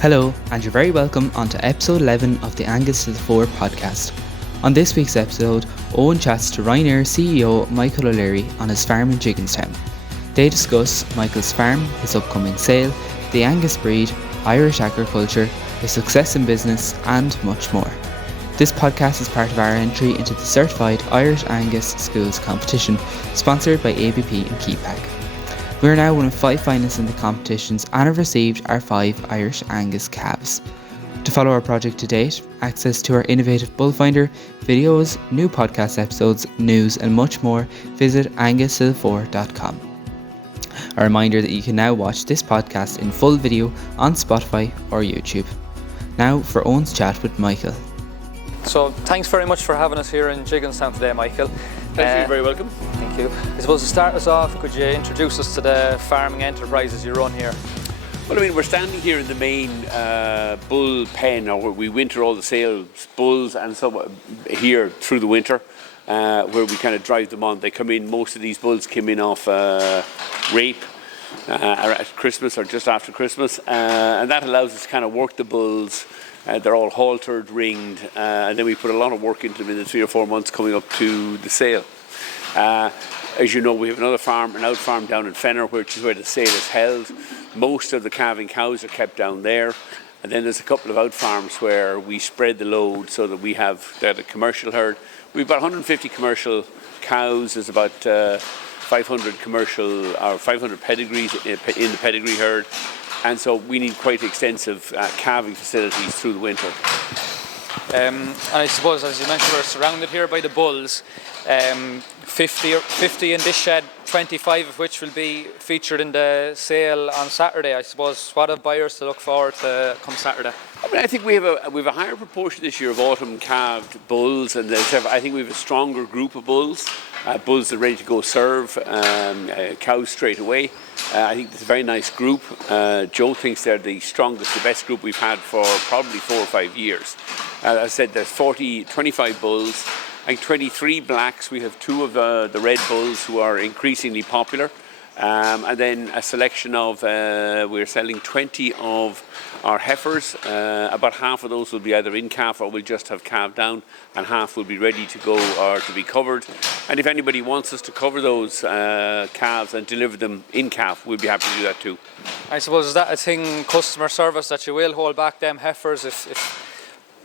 Hello, and you're very welcome onto episode 11 of the Angus to the Fore podcast. On this week's episode, Eoin chats to Ryanair CEO Michael O'Leary on his farm in Gigginstown. They discuss Michael's farm, his upcoming sale, the Angus breed, Irish agriculture, his success in business, and much more. This podcast is part of our entry into the Certified Irish Angus Schools competition, sponsored by ABP and KeyPack. We are now one of 5 finalists in the competitions and have received our 5 Irish Angus calves. To follow our project to date, access to our innovative bull finder, videos, new podcast episodes, news and much more, visit angus4.com. A reminder that you can now watch this podcast in full video on Spotify or YouTube. Now for Eoin's chat with Michael. So thanks very much for having us here in Gigginstown today, Michael. You're very welcome. Thank you. I suppose to start us off, could you introduce us to the farming enterprises you run here? Well, I mean, we're standing here in the main bull pen, or where we winter all the sales bulls and so here through the winter, where we kind of drive them on. They come in, most of these bulls came in off rape at Christmas or just after Christmas, and that allows us to kind of work the bulls. They're all haltered, ringed, and then we put a lot of work into them in the 3 or 4 months coming up to the sale. As you know, we have another farm, an out farm down in Fenner, which is where the sale is held. Most of the calving cows are kept down there. And then there's a couple of out farms where we spread the load so that we have a commercial herd. We've got 150 commercial cows. There's about 500 commercial or 500 pedigrees in the pedigree herd. And so we need quite extensive calving facilities through the winter. And I suppose, as you mentioned, we're surrounded here by the bulls. 50 in this shed, 25 of which will be featured in the sale on Saturday. I suppose, what have buyers to look forward to come Saturday? I mean, I think we have a higher proportion this year of autumn calved bulls, and I think we have a stronger group of bulls. Bulls that are ready to go serve, cows straight away. I think it's a very nice group. Joe thinks they're the strongest, the best group we've had for probably 4 or 5 years. As I said, there's 25 bulls. I think 23 blacks. We have 2 of the red bulls who are increasingly popular. And then a selection of, we're selling 20 of our heifers. About half of those will be either in calf or we'll just have calved down, and half will be ready to go or to be covered. And if anybody wants us to cover those calves and deliver them in calf, we'll be happy to do that too. I suppose, is that a thing, customer service, that you will hold back them heifers if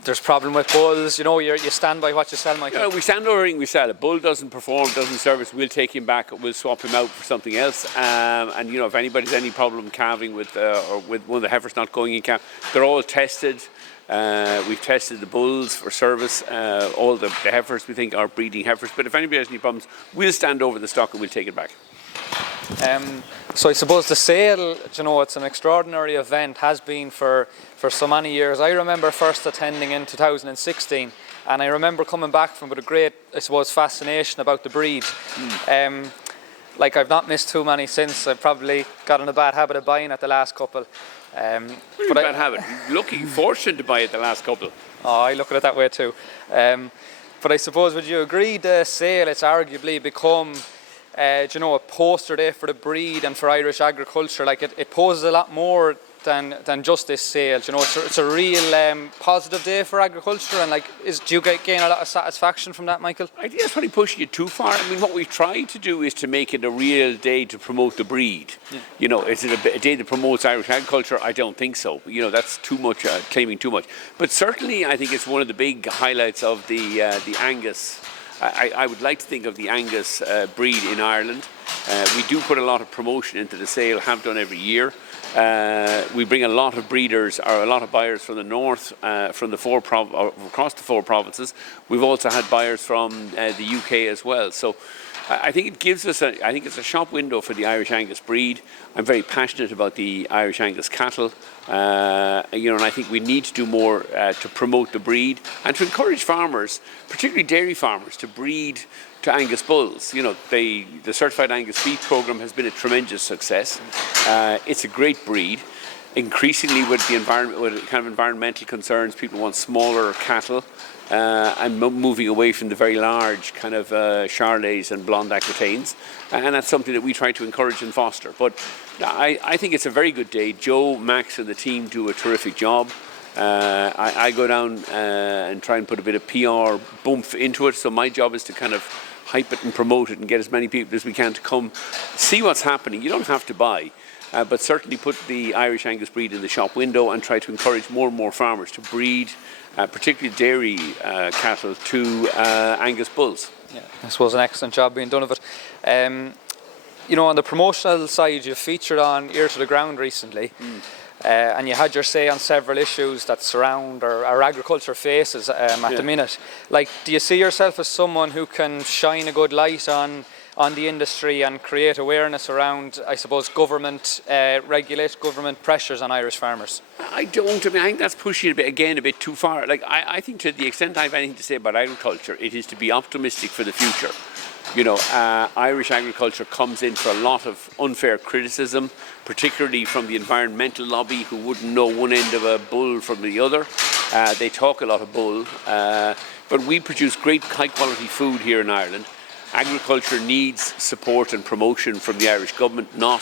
there's a problem with bulls? You know, you stand by what you sell, Michael. Yeah, we stand over everything we sell. A bull doesn't perform, doesn't service, we'll take him back, we'll swap him out for something else. And you know, if anybody's any problem calving with or with one of the heifers not going in calf, they're all tested. We've tested the bulls for service. All the heifers we think are breeding heifers. But if anybody has any problems, we'll stand over the stock and we'll take it back. So I suppose the sale, you know, it's an extraordinary event, has been for so many years. I remember first attending in 2016, and I remember coming back from with a great, I suppose, fascination about the breed. Like, I've not missed too many since. I've probably got in a bad habit of buying at the last couple. But bad habit. Lucky, fortunate to buy at the last couple. Oh, I look at it that way too. But I suppose, would you agree the sale, it's arguably become you know, a poster day for the breed and for Irish agriculture? Like, it poses a lot more than just this sale. You know, it's a real positive day for agriculture, and like, do you gain a lot of satisfaction from that, Michael? I think that's probably pushing it too far. I mean, what we've tried to do is to make it a real day to promote the breed. Yeah. You know, is it a day that promotes Irish agriculture? I don't think so. You know, that's too much, claiming too much. But certainly, I think it's one of the big highlights of the Angus. I would like to think of the Angus breed in Ireland. We do put a lot of promotion into the sale, have done every year. We bring a lot of breeders, or a lot of buyers from the north, from the across the 4 provinces. We've also had buyers from the UK as well. So I think it gives us I think it's a shop window for the Irish Angus breed. I'm very passionate about the Irish Angus cattle, you know, and I think we need to do more to promote the breed and to encourage farmers, particularly dairy farmers, to breed to Angus bulls. You know, the Certified Angus Beef program has been a tremendous success. It's a great breed. Increasingly, with the environment, with kind of environmental concerns, people want smaller cattle. and moving away from the very large kind of Charolais and Blonde Aquitaines. And that's something that we try to encourage and foster. But I think it's a very good day. Joe, Max and the team do a terrific job. I go down and try and put a bit of PR boomph into it. So my job is to kind of hype it and promote it and get as many people as we can to come see what's happening. You don't have to buy, but certainly put the Irish Angus breed in the shop window and try to encourage more and more farmers to breed, particularly dairy cattle, to Angus bulls. Yeah, I suppose an excellent job being done of it. On the promotional side, you've featured on Ear to the Ground recently. And you had your say on several issues that surround our agriculture faces at the minute. Like, do you see yourself as someone who can shine a good light on the industry and create awareness around, I suppose, government pressures on Irish farmers? I don't. I think that's pushing it a bit too far. Like, I think to the extent I have anything to say about agriculture, it is to be optimistic for the future. Irish agriculture comes in for a lot of unfair criticism, particularly from the environmental lobby, who wouldn't know one end of a bull from the other. They talk a lot of bull, but we produce great high-quality food here in Ireland. Agriculture needs support and promotion from the Irish government, not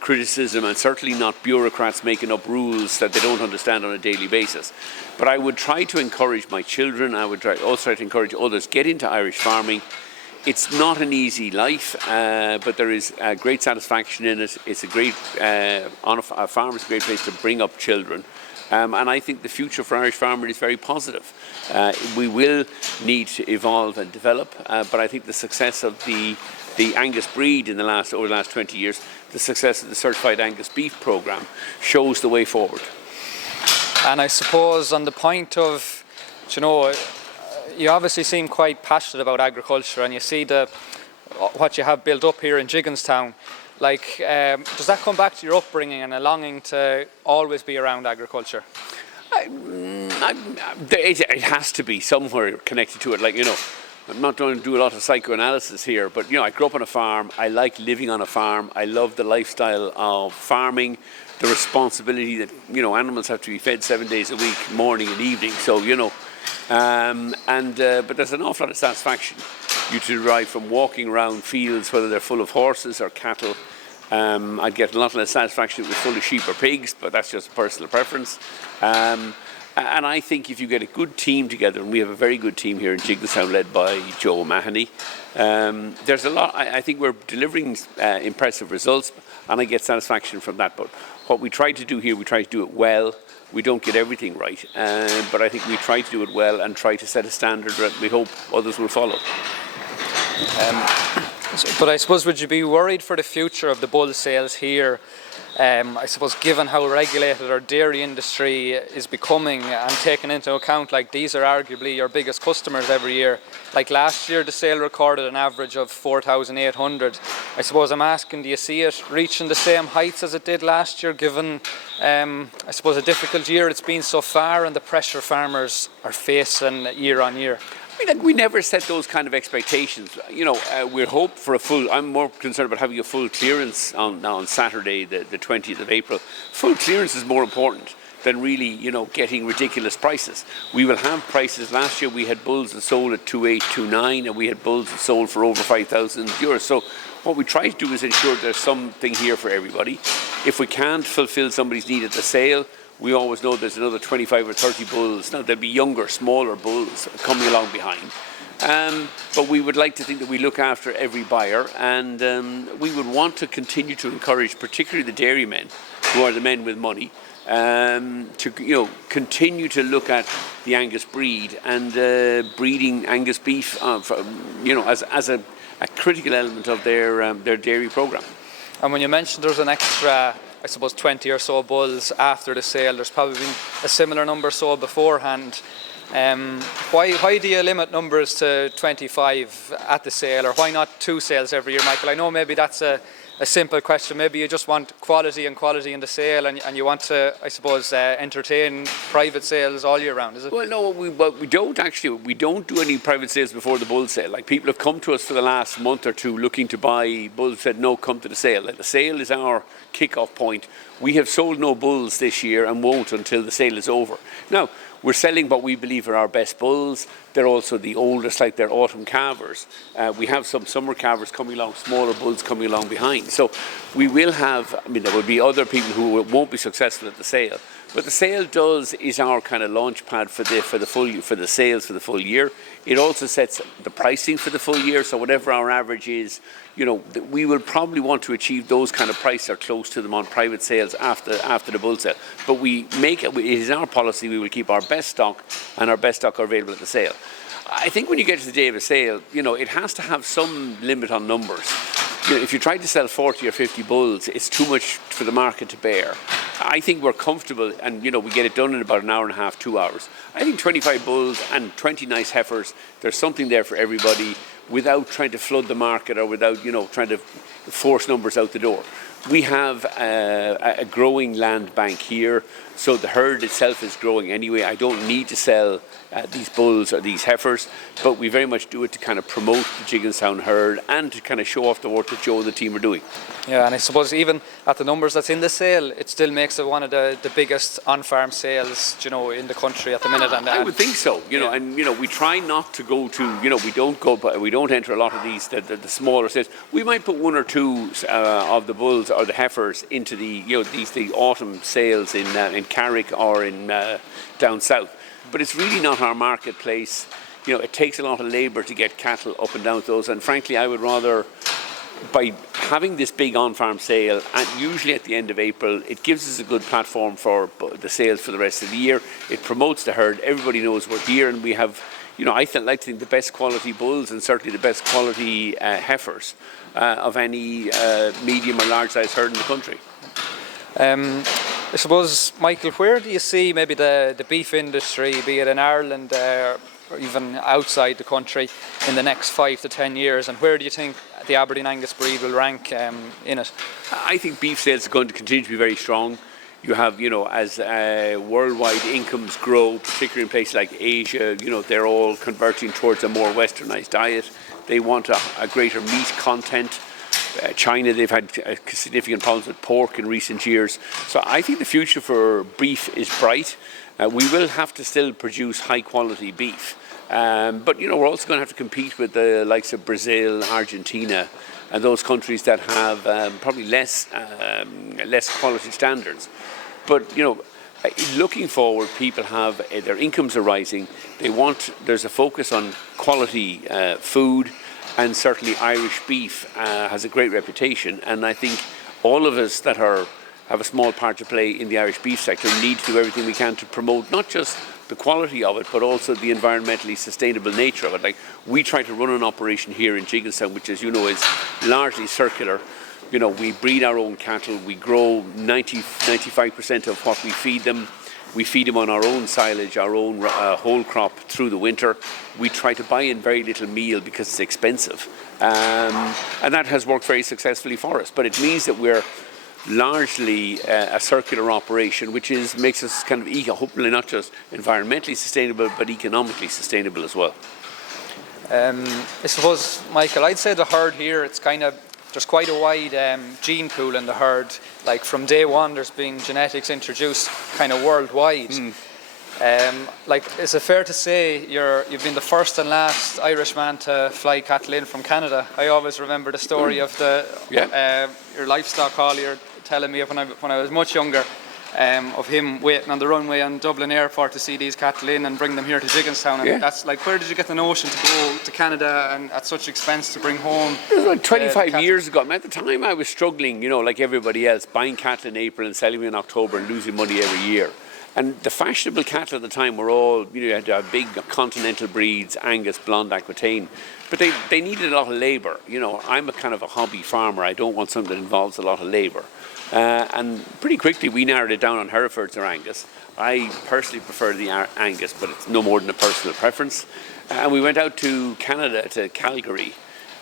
criticism, and certainly not bureaucrats making up rules that they don't understand on a daily basis. But I would try to encourage my children, I would also try to encourage others, get into Irish farming. It's not an easy life, but there is great satisfaction in it. It's a great, on a farm is a great place to bring up children. And I think the future for Irish farmers is very positive. We will need to evolve and develop, but I think the success of the Angus breed over the last 20 years, the success of the Certified Angus beef programme shows the way forward. And I suppose on the point of, you obviously seem quite passionate about agriculture, and you see what you have built up here in Gigginstown. Like, does that come back to your upbringing and a longing to always be around agriculture? It has to be somewhere connected to it. Like, I'm not going to do a lot of psychoanalysis here, but I grew up on a farm. I like living on a farm. I love the lifestyle of farming, the responsibility that animals have to be fed 7 days a week, morning and evening. So but there's an awful lot of satisfaction you derive from walking around fields, whether they're full of horses or cattle. I'd get a lot less satisfaction if it was full of sheep or pigs, but that's just a personal preference. And I think if you get a good team together, and we have a very good team here in Gigginstown led by Joe Mahoney, there's a lot. I think we're delivering impressive results, and I get satisfaction from that. But what we try to do here, we try to do it well. We don't get everything right, but I think we try to do it well and try to set a standard that we hope others will follow. But I suppose, would you be worried for the future of the bull sales here? I suppose, given how regulated our dairy industry is becoming, and taking into account, like, these are arguably your biggest customers every year. Like last year, the sale recorded an average of 4,800. I suppose I'm asking, do you see it reaching the same heights as it did last year, given, I suppose, a difficult year it's been so far and the pressure farmers are facing year on year? We never set those kind of expectations. We hope for a full. I'm more concerned about having a full clearance on Saturday, the 20th of April. Full clearance is more important than really, getting ridiculous prices. We will have prices. Last year we had bulls that sold at 2,800, 2,900, and we had bulls that sold for over €5,000. So what we try to do is ensure there's something here for everybody. If we can't fulfill somebody's need at the sale, we always know there's another 25 or 30 bulls. Now, there'll be younger, smaller bulls coming along behind. But we would like to think that we look after every buyer, and we would want to continue to encourage, particularly the dairymen, who are the men with money, to continue to look at the Angus breed and breeding Angus beef, as a critical element of their dairy programme. And when you mentioned there's an extra, I suppose, 20 or so bulls after the sale, there's probably been a similar number sold beforehand. Why do you limit numbers to 25 at the sale, or why not 2 sales every year, Michael? I know maybe that's a simple question. Maybe you just want quality in the sale, and you want to, I suppose, entertain private sales all year round, is it? Well, no, we don't actually. We don't do any private sales before the bull sale. Like, people have come to us for the last month or two looking to buy bulls, said no, come to the sale. Like, the sale is our kick-off point. We have sold no bulls this year and won't until the sale is over. Now, we're selling what we believe are our best bulls. They're also the oldest, like they're autumn calvers. We have some summer calvers coming along, smaller bulls coming along behind. So we will have, there will be other people who won't be successful at the sale. But the sale is our kind of launch pad for the sales for the full year. It also sets the pricing for the full year. So whatever our average is, we will probably want to achieve those kind of prices or close to them on private sales after the bull sale. But it is our policy, we will keep our best stock, and our best stock are available at the sale. I think when you get to the day of a sale, it has to have some limit on numbers. If you try to sell 40 or 50 bulls, it's too much for the market to bear. I think we're comfortable, and we get it done in about an hour and a half, 2 hours. I think 25 bulls and 20 nice heifers, there's something there for everybody without trying to flood the market or without trying to force numbers out the door. We have a growing land bank here, so the herd itself is growing anyway. I don't need to sell these bulls or these heifers, but we very much do it to kind of promote the Gigginstown herd and to kind of show off the work that Joe and the team are doing. Yeah, and I suppose even at the numbers that's in the sale, it still makes it one of the biggest on-farm sales, in the country at the minute. And I would think so, and we try not to go to, we don't enter a lot of these the smaller sales. We might put one or two of the bulls or the heifers into the autumn sales in Carrick or in down south. But it's really not our marketplace. It takes a lot of labour to get cattle up and down those. And frankly, I would rather, by having this big on-farm sale, and usually at the end of April, it gives us a good platform for the sales for the rest of the year. It promotes the herd. Everybody knows we're here, and we have, like to think the best quality bulls and certainly the best quality heifers of any medium or large size herd in the country. I suppose, Michael, where do you see maybe the beef industry, be it in Ireland or even outside the country, in the next 5 to 10 years, and where do you think the Aberdeen Angus breed will rank in it? I think beef sales are going to continue to be very strong. You have, as worldwide incomes grow, particularly in places like Asia, they're all converting towards a more westernised diet. They want a greater meat content. China, they've had significant problems with pork in recent years. So I think the future for beef is bright. We will have to still produce high quality beef. But we're also going to have to compete with the likes of Brazil, Argentina, and those countries that have probably less quality standards. But looking forward, people have their incomes are rising. There's a focus on quality food. And certainly Irish beef has a great reputation, and I think all of us that have a small part to play in the Irish beef sector need to do everything we can to promote not just the quality of it, but also the environmentally sustainable nature of it. Like, we try to run an operation here in Gigginstown, which, as you know, is largely circular. We breed our own cattle, we grow 95% of what we feed them. We feed them on our own silage, our own whole crop through the winter. We try to buy in very little meal because it's expensive. And that has worked very successfully for us. But it means that we're largely a circular operation, which makes us kind of hopefully not just environmentally sustainable, but economically sustainable as well. I suppose, Michael, I'd say the herd here, there's quite a wide gene pool in the herd. Like, from day one, there's been genetics introduced kind of worldwide. Is it fair to say you've been the first and last Irishman to fly cattle in from Canada? I always remember the story of your livestock haulier telling me when I was much younger, of him waiting on the runway on Dublin Airport to see these cattle in and bring them here to Gigginstown. And that's like, where did you get the notion to go to Canada and at such expense to bring home? It was like 25 years ago. At the time I was struggling, like everybody else, buying cattle in April and selling them in October and losing money every year. And the fashionable cattle at the time were all, you had to have big continental breeds, Angus, Blonde, Aquitaine. But they needed a lot of labour. I'm a kind of a hobby farmer. I don't want something that involves a lot of labour. And pretty quickly we narrowed it down on Herefords or Angus. I personally prefer the Angus, but it's no more than a personal preference. And we went out to Canada, to Calgary.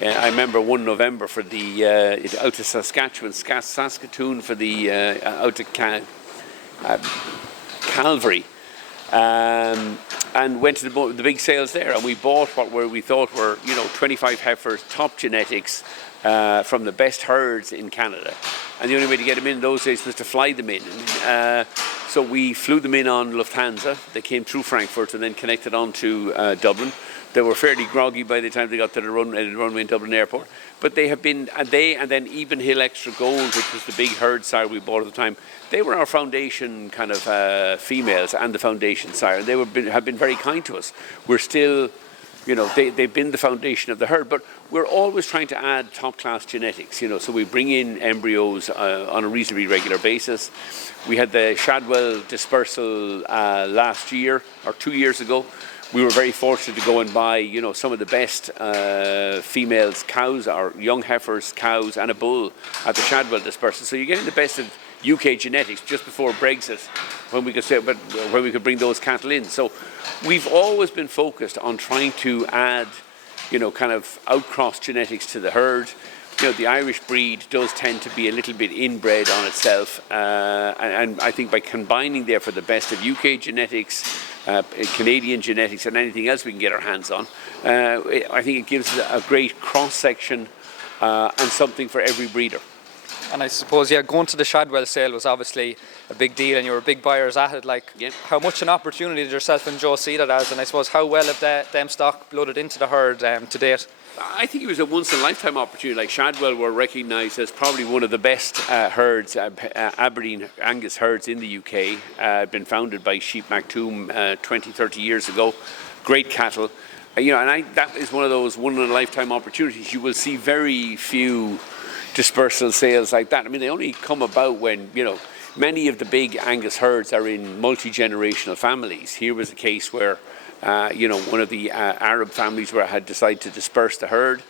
I remember one November for out to Saskatoon for the out to Calvary, and went to the big sales there, and we bought what we thought were 25 heifers, top genetics, from the best herds in Canada. And the only way to get them in those days was to fly them in. So we flew them in on Lufthansa. They came through Frankfurt and then connected on to Dublin. They were fairly groggy by the time they got to the runway in Dublin Airport. But they have been, and then Eben Hill Extra Gold, which was the big herd sire we bought at the time, they were our foundation kind of females and the foundation sire. They have been very kind to us. We're still, they've been the foundation of the herd, but we're always trying to add top-class genetics, so we bring in embryos on a reasonably regular basis. We had the Shadwell dispersal last year, or 2 years ago. We were very fortunate to go and buy, some of the best females, cows, or young heifers, cows, and a bull at the Shadwell dispersal. So you're getting the best of UK genetics just before Brexit, when we could bring those cattle in. So we've always been focused on trying to add, kind of outcross genetics to the herd. The Irish breed does tend to be a little bit inbred on itself, and I think by combining therefore the best of UK genetics, Canadian genetics, and anything else we can get our hands on, I think it gives a great cross-section and something for every breeder. And I suppose, going to the Shadwell sale was obviously a big deal, and you were big buyers at it. How much an opportunity did yourself and Joe see that as? And I suppose, how well have them stock blooded into the herd to date? I think it was a once-in-a-lifetime opportunity. Like Shadwell were recognised as probably one of the best herds, Aberdeen Angus herds in the UK. Been founded by Sheep Mactoom 20, 30 years ago. Great cattle. That is one of those one-in-a-lifetime opportunities. You will see very few dispersal sales like that. I mean, they only come about when, many of the big Angus herds are in multi-generational families. Here was a case where, one of the Arab families had decided to disperse the herd.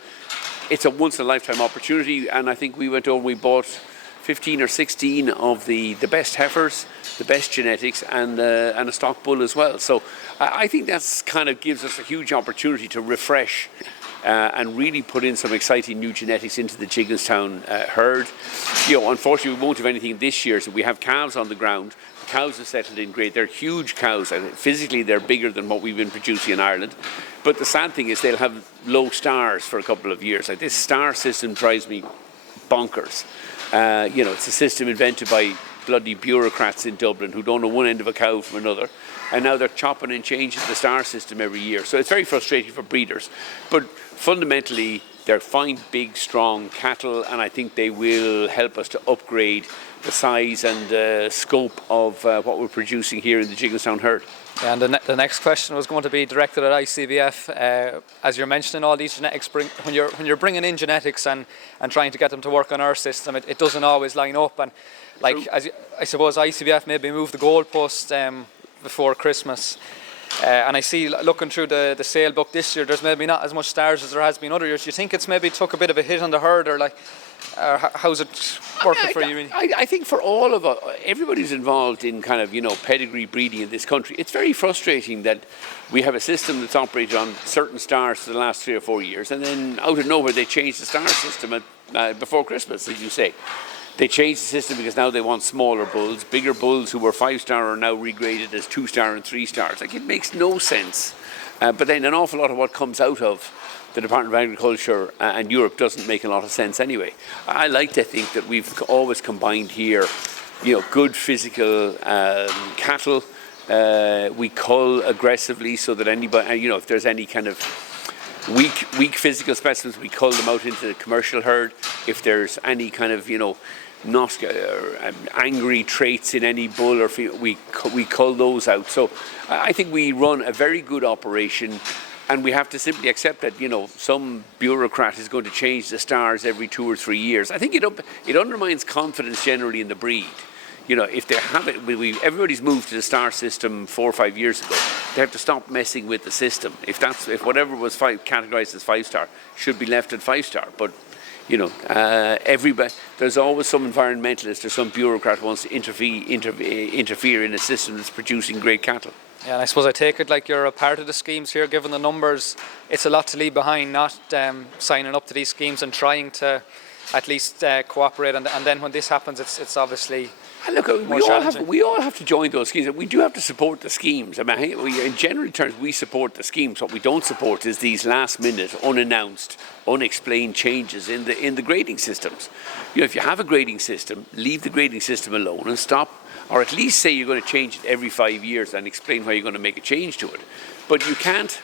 It's a once-in-a-lifetime opportunity, and I think we went over and we bought 15 or 16 of the best heifers, the best genetics, and a stock bull as well. So I think that's kind of gives us a huge opportunity to refresh and really put in some exciting new genetics into the Gigginstown herd. Unfortunately, we won't have anything this year, so we have calves on the ground. The cows have settled in great. They're huge cows. Physically, they're bigger than what we've been producing in Ireland. But the sad thing is they'll have low stars for a couple of years. Like, this star system drives me bonkers. It's a system invented by bloody bureaucrats in Dublin who don't know one end of a cow from another, and now they're chopping and changing the star system every year. So it's very frustrating for breeders. But fundamentally, they're fine, big, strong cattle, and I think they will help us to upgrade the size and scope of what we're producing here in the Gigginstown herd. And the next question was going to be directed at ICBF. As you're mentioning, all these genetics, when you're bringing in genetics and trying to get them to work on our system, it doesn't always line up. And I suppose ICBF maybe moved the goalpost before Christmas. And I see, looking through the sale book this year, there's maybe not as much stars as there has been other years. Do you think it's maybe took a bit of a hit on the herd, or how's it working for you? Really? I think for all of us, everybody's involved in kind of, pedigree breeding in this country. It's very frustrating that we have a system that's operated on certain stars for the last 3 or 4 years, and then out of nowhere they change the star system before Christmas, as you say. They changed the system because now they want smaller bulls. Bigger bulls who were 5-star are now regraded as 2-star and 3-stars. It makes no sense. But then an awful lot of what comes out of the Department of Agriculture and Europe doesn't make a lot of sense anyway. I like to think that we've always combined here, good physical cattle. We cull aggressively so that anybody, if there's any kind of weak physical specimens, we cull them out into the commercial herd. If there's any kind of, not angry traits in any bull or female, we cull those out. So I think we run a very good operation, and we have to simply accept that some bureaucrat is going to change the stars every 2 or 3 years. I think it undermines confidence generally in the breed. If they have it, everybody's moved to the star system 4 or 5 years ago. They have to stop messing with the system. If whatever was categorized as 5-star should be left at 5-star, but everybody, there's always some environmentalist or some bureaucrat who wants to interfere in a system that's producing great cattle. Yeah, and I suppose I take it like you're a part of the schemes here, given the numbers. It's a lot to leave behind, not signing up to these schemes and trying to at least cooperate, and then when this happens, it's obviously And look, we all have to join those schemes. We do have to support the schemes. I mean, in general terms, we support the schemes. What we don't support is these last-minute, unannounced, unexplained changes in the grading systems. You know, if you have a grading system, leave the grading system alone and stop, or at least say you're going to change it every 5 years and explain why you're going to make a change to it. But you can't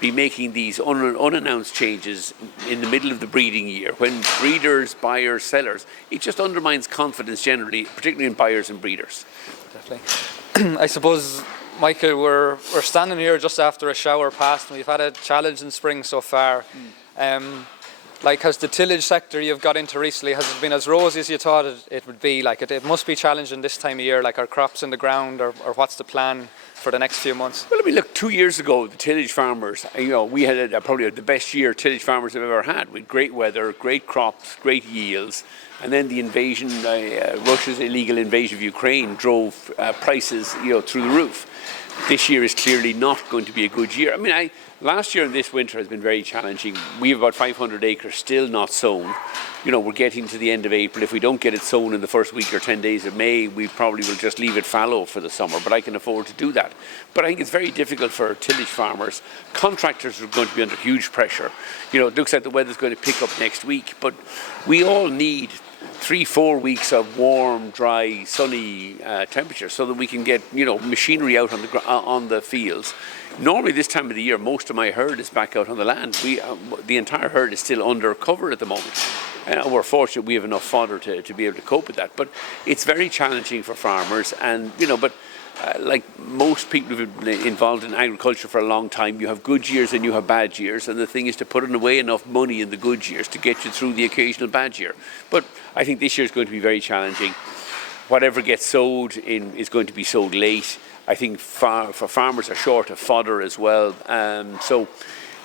be making these unannounced changes in the middle of the breeding year when breeders, buyers, sellers, it just undermines confidence generally, particularly in buyers and breeders. Definitely. I suppose, Michael, we're standing here just after a shower passed, and we've had a challenging spring so far. Like, has the tillage sector you've got into recently, has it been as rosy as you thought it would be? Like, it must be challenging this time of year, like, are crops in the ground, or what's the plan for the next few months? Well, I mean, look, 2 years ago, the tillage farmers, you know, we had probably the best year tillage farmers have ever had, with great weather, great crops, great yields. And then the invasion, Russia's illegal invasion of Ukraine drove prices, you know, through the roof. This year is clearly not going to be a good year. I mean, last year and this winter has been very challenging. We have about 500 acres still not sown. You know, we're getting to the end of April. If we don't get it sown in the first week or 10 days of May, we probably will just leave it fallow for the summer, but I can afford to do that. But I think it's very difficult for tillage farmers. Contractors are going to be under huge pressure. You know, it looks like the weather's going to pick up next week, but we all need 3-4 weeks of warm, dry, sunny temperatures so that we can get, you know, machinery out on the fields. Normally this time of the year, most of my herd is back out on the land. The entire herd is still under cover at the moment. We're fortunate we have enough fodder to be able to cope with that. But it's very challenging for farmers, and, you know, but like most people who've been involved in agriculture for a long time, you have good years and you have bad years, and the thing is to put in away enough money in the good years to get you through the occasional bad year. But I think this year is going to be very challenging. Whatever gets sowed is going to be sowed late. I think for farmers are short of fodder as well. So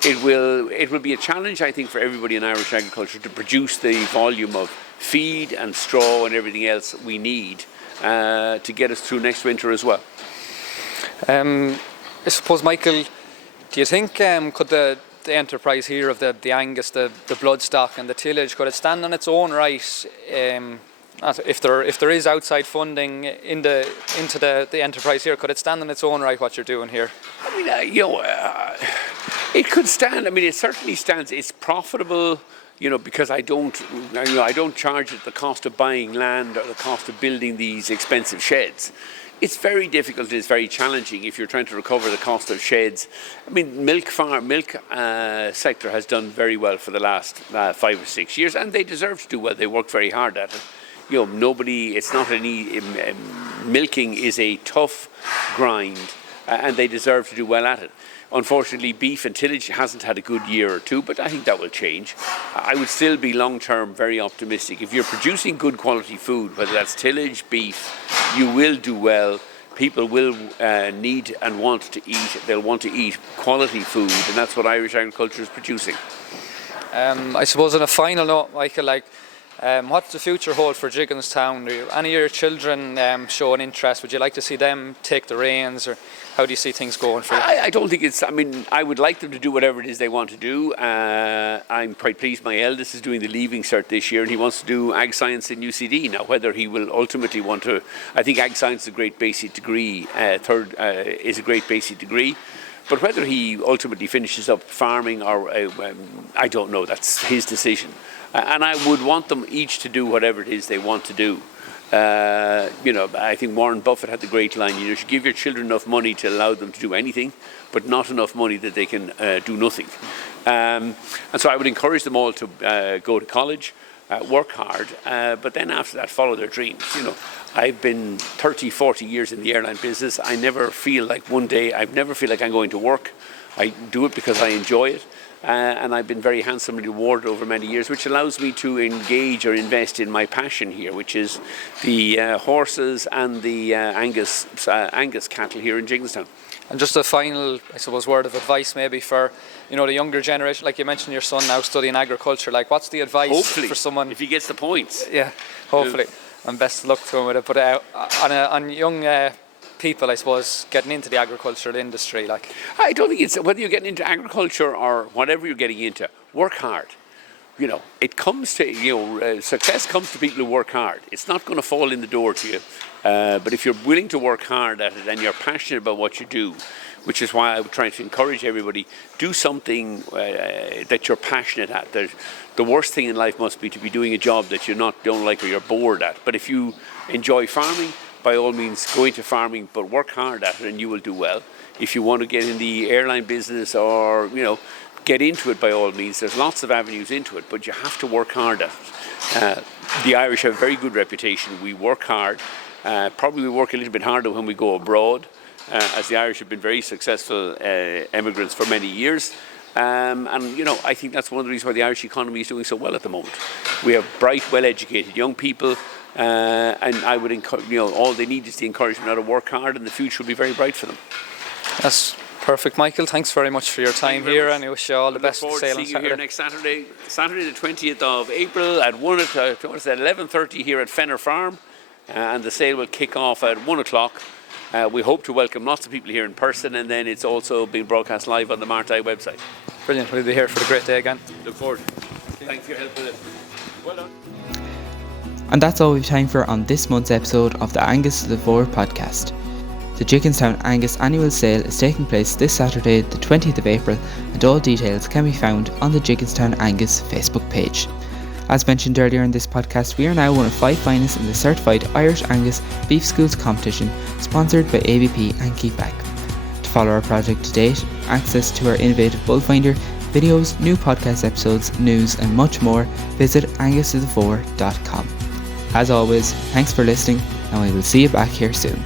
it will be a challenge, I think, for everybody in Irish agriculture to produce the volume of feed and straw and everything else we need to get us through next winter as well. I suppose, Michael, do you think could the enterprise here of the Angus, the bloodstock and the tillage, could it stand on its own right if there is outside funding into the enterprise here? Could it stand on its own right, what you're doing here? I mean, you know, it could stand. I mean, it certainly stands. It's profitable. You know, because I don't charge it the cost of buying land or the cost of building these expensive sheds. It's very difficult. It's very challenging if you're trying to recover the cost of sheds. I mean, milk sector has done very well for the last 5 or 6 years, and they deserve to do well. They work very hard at it. You know, it's not any. Milking is a tough grind, and they deserve to do well at it. Unfortunately, beef and tillage hasn't had a good year or two, but I think that will change. I would still be long-term very optimistic. If you're producing good quality food, whether that's tillage, beef, you will do well. People will need and want to eat. They'll want to eat quality food, and that's what Irish agriculture is producing. I suppose on a final note, Michael, what's the future hold for Gigginstown? Do any of your children show an interest? Would you like to see them take the reins, or how do you see things going for you? I don't think it's. I mean, I would like them to do whatever it is they want to do. I'm quite pleased. My eldest is doing the Leaving Cert this year, and he wants to do Ag Science in UCD. Now, whether he will ultimately want to, I think Ag Science is a great basic degree. Is a great basic degree. But whether he ultimately finishes up farming or I don't know. That's his decision. And I would want them each to do whatever it is they want to do. You know, I think Warren Buffett had the great line, you should give your children enough money to allow them to do anything, but not enough money that they can do nothing. And so I would encourage them all to go to college, work hard, but then after that follow their dreams. You know, I've been 30, 40 years in the airline business. I never feel like I'm going to work. I do it because I enjoy it. And I've been very handsomely rewarded over many years, which allows me to engage or invest in my passion here, which is the horses and the Angus cattle here in Gigginstown. And just a final, I suppose, word of advice maybe for, you know, the younger generation. Like you mentioned, your son now studying agriculture. Like, what's the advice for someone? If he gets the points. Yeah, hopefully. And best of luck to him with it. But on young people, I suppose, getting into the agricultural industry, like, I don't think it's whether you're getting into agriculture or whatever you're getting into. Work hard. it comes to, success comes to people who work hard. It's not going to fall in the door to you. But if you're willing to work hard at it and you're passionate about what you do, which is why I would try to encourage everybody, do something that you're passionate at. The worst thing in life must be to be doing a job that you don't like or you're bored at. But if you enjoy farming, by all means go into farming, but work hard at it and you will do well. If you want to get in the airline business or, get into it, by all means. There's lots of avenues into it, but you have to work hard at it. The Irish have a very good reputation. We work hard. Probably we work a little bit harder when we go abroad, as the Irish have been very successful emigrants for many years. And I think that's one of the reasons why the Irish economy is doing so well at the moment. We have bright, well-educated young people, and I would encourage, all they need is the encouragement to work hard, and the future will be very bright for them. That's perfect, Michael. Thanks very much for your time here, and I wish you all the best for sale on Saturday. See you here next Saturday the 20th of April at 11:30 here at Fenner Farm, and the sale will kick off at 1 o'clock. We hope to welcome lots of people here in person, and then it's also being broadcast live on the Martai website. Brilliant. We'll be here for the great day again. Look forward. Thanks for your help with it. Well done. And that's all we've time for on this month's episode of the Angus to the Fore podcast. The Gigginstown Angus annual sale is taking place this Saturday, the 20th of April, and all details can be found on the Gigginstown Angus Facebook page. As mentioned earlier in this podcast, we are now one of 5 finalists in the Certified Irish Angus Beef Schools competition, sponsored by ABP and Keepback. To follow our project to date, access to our innovative bull finder, videos, new podcast episodes, news and much more, visit angustothefore.com. As always, thanks for listening, and we will see you back here soon.